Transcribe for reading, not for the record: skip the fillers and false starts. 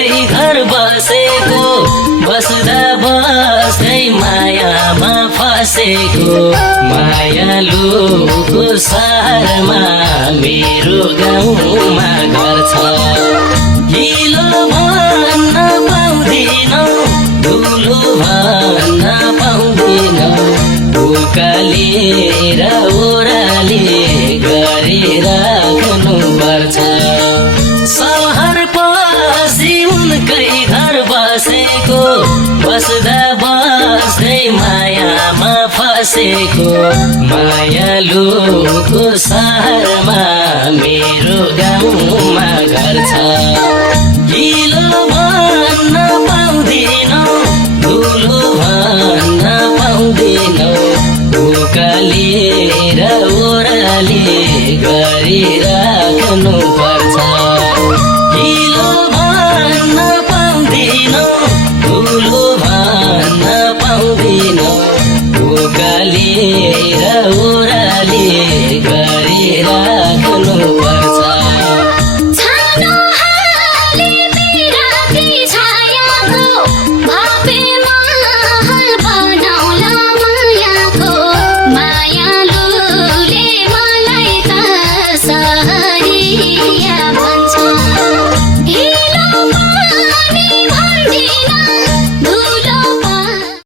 उनकै घर बसेको बस्दा बस्दै मायामा फसेको मायालुको सहरमा मेरो गाउँमा घर छ गिलो भन्न पाउँदिनौ धुलो भन्न पाउँदिनौ उकालेर ओराले गरिराख्नु पर्छ सहर पसी उनकै घर बसेको बस्दा बस्दै मायामा फसेको मायालुको सहरमा मेरो गाउँमा घर छ